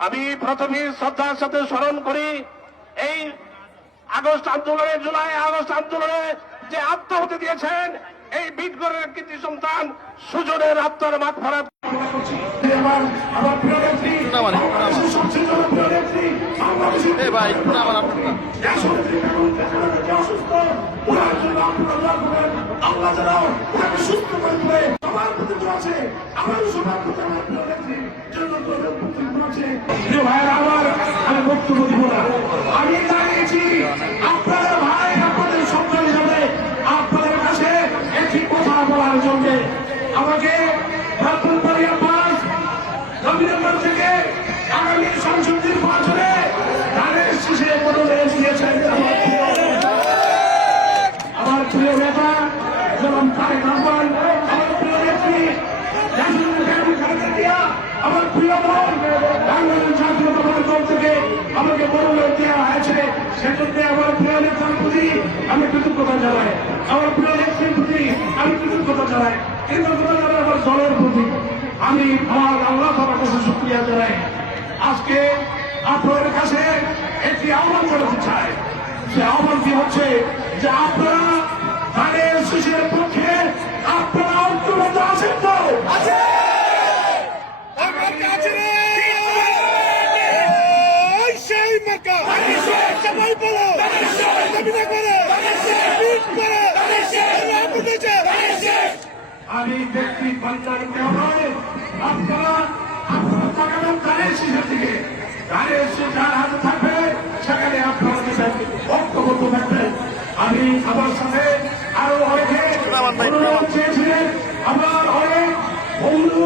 আমি প্রথমে শ্রদ্ধার সাথে স্মরণ করি এই আগস্ট আন্দোলনে জুলাই আগস্ট আন্দোলনে যে আত্মহতি দিয়েছেন এই বিটগড়ের কৃতি সন্তান সুজনের আত্মার মাঠ নেত্রী বাংলাদেশের এ ভাই আমার আমি বক্তব্য আমি দাঁড়িয়েছি আপনাদের ভাই আপনাদের সন্তান হিসাবে আপনাদের কাছে একটি কথা বলার জন্য আমাকে ব্রাহ্মণবাড়ি আব্বাস রবীন্দ্রনাথ কৃতজ্ঞতা জানাই আমার প্রিয় নেত্রীর প্রতি আমি কৃতজ্ঞতা জানাই। কৃতজ্ঞতা জানাই আমার দলের প্রতি। আমি আমার আল্লাহ সবার কাছে সুক্রিয়া জানাই। আজকে আপনাদের কাছে একটি আহ্বান করতে চাই। সে আহ্বানটি হচ্ছে যে আপনারা ধানের আমি ব্যক্তি পঞ্চায়েত নয় আপনারা আপনারা তাকাবেন ধানের শিশুর দিকে যার হাতে থাকবে সেখানে আপনারা দেবেন। থাকবেন। আমি আমার সাথে আরও অনেকে অনুরোধ চেয়েছিলেন। আমার অনেক বন্ধু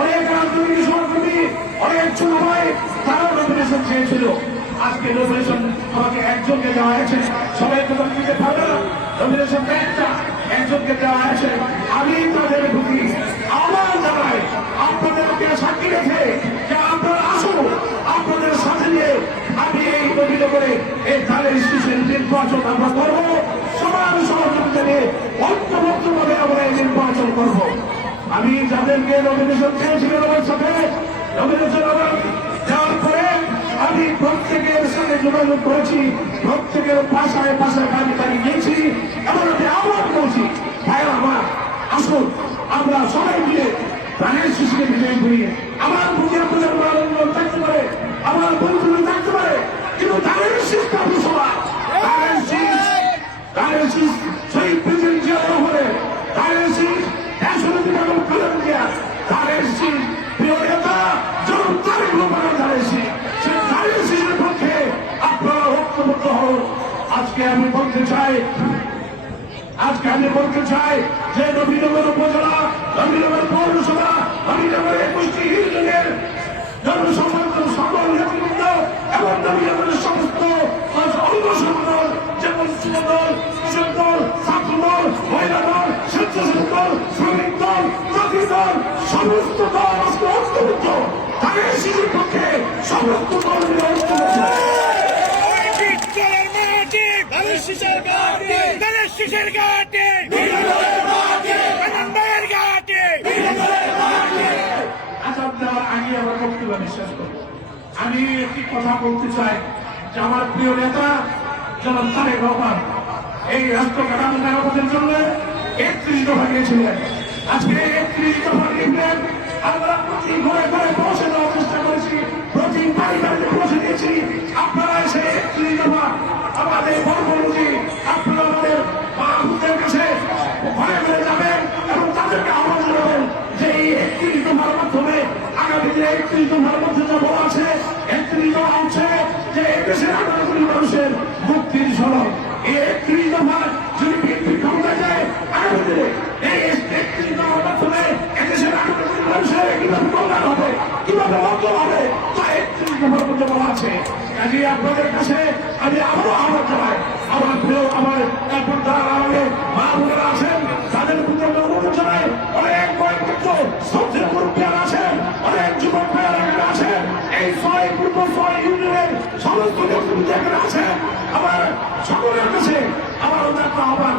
অনেক রাজনৈতিক সহকর্মী অনেক ছোট ভাই তারাও নমিনেশন চেয়েছিল। আজকে নমিনেশন আমাকে একজনকে দেওয়া হয়েছে। সবাইকে তো দিতে পারবে না নমিনেশন একটা। একজনকে দেওয়া হয়েছে। আমি তাদের প্রতি আহ্বান জানাই আপনাদেরকে সাক্ষী রেখে যে আপনারা আসুন, আপনাদের সাথে নিয়ে আমি এই নবীন করে এই ধানের স্টেশন নির্বাচন আমরা করব। সমান সহযোগিতা নিয়ে ঐক্যবদ্ধভাবে আমরা এই নির্বাচন করব। আমি যাদেরকে নমিনেশন চেয়েছিলেন আমার সাথে নমিনেশন আমার যোগাযোগ করেছি, প্রত্যেকের পাশায় পাশায় বাড়ি বাড়ি গিয়েছি আমি আহ্বান করছি। ভাই, আমার আসুন, আমরা সবাই মিলে প্রাণের শিশুকে বিজয়ী করি। আমার বুঝে মনোরঞ্জন থাকতে পারে, আমার বন্ধুদের থাকতে পারে, কিন্তু তাদের শিক্ষা সভা তাদের শীষ শহীদ প্রেসিডেন্ট জিয়া রহমানের, তাদের শীষ জিয়া, তাদের আজকে আমি বলতে চাই, আজকে আমি বলতে চাই যে নবীনগর উপজেলা নবীনগর পৌরসভা নবীনগর একুশটি ইউনিয়নের জনসংখ্যা সকল নেতৃবৃন্দ এবং নবীনগরের সমস্ত অঙ্গ সংগঠন, যেমন যুবদল কৃষক দল মহিলা দল, স্বেচ্ছাসেবক দল, শ্রমিক দল জাতি দল, সমস্ত দল আজকে ঐক্যবদ্ধ। তাদের শিশুর পক্ষে সমস্ত দল ধানের ঘাটে। ঘাটে। আজাদ দেওয়ার আগে আমার বক্তব্য শেষ করব আমি একটি কথা বলতে চাই যে আমার প্রিয় নেতা, জনাব তারেক রহমান, এই রাষ্ট্র কাঠামো মেরামতের জন্য একত্রিশ দফা নিয়েছিলেন আজকে একত্রিশ দফা নিয়েছিলেন আমরা প্রতি ঘরে ঘরে পৌঁছে দেওয়ার চেষ্টা করেছি, প্রতি বাড়ি বাড়িতে পৌঁছে দিয়েছি। আপনারা এসে একত্রিশ দফা আমাদের দফার মাধ্যমে আগামী দিনে একত্রিশ দফার মধ্যে যা বলা আছে, একত্রিশ দফা হচ্ছে যে এই দেশের আঠারো কোটি মানুষের মুক্তির সড়ক এই একত্রিশ দফা যদি বিএনপি ক্ষমতায় যায়, আগামী দিনে এই একত্রিশ দফার মাধ্যমে এদেশের আঠারো কোটি মানুষের কীভাবে কল্যাণ হবে, কীভাবে মঙ্গল হবে, তা একত্রিশ দফার মধ্যে বলা আছে। কাজে আপনাদের কাছে আমি আবারও এই ছয় পূর্ব, ছয় ইউনিয়নের সমস্ত নেতৃত্ব এখানে আছেন আমার সকলের কাছে আমার একটা আহ্বান।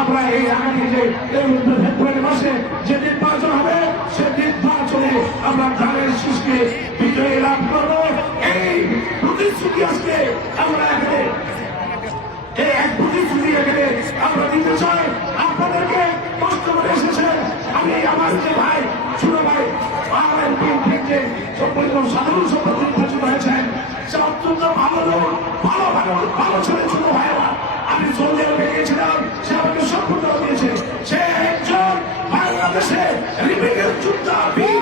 আমরা এই আগামী যে এই ফেব্রুয়ারি মাসে যে নির্বাচন হবে, সে নির্বাচনে আমরা ধানের শীষকে সম্পূর্ণ সাধারণ সম্পদ নির্বাচিত হয়েছেন। সে অত্যন্ত ভালো ভালো ভালো ভালো ছেলে, ছোট ভাই আমি সৌদি আরবে সে আমাকে সম্পূর্ণ দিয়েছে। সে একজন বাংলাদেশে রিপিটের যোদ্ধা, বীর।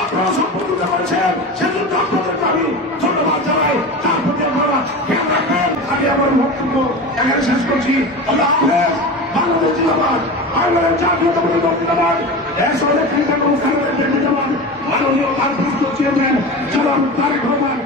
আপনারা ধন্যবাদ তার প্রতি আমার বক্তব্য শেষ করছি। আল্লাহ হাফেজ বাংলাদেশ জিন্দাবাদ। বাংলাদেশ জাতীয়তাবাদী দল জিন্দাবাদ। মাননীয় তার চেয়ারম্যান জনাব তারেক রহমান।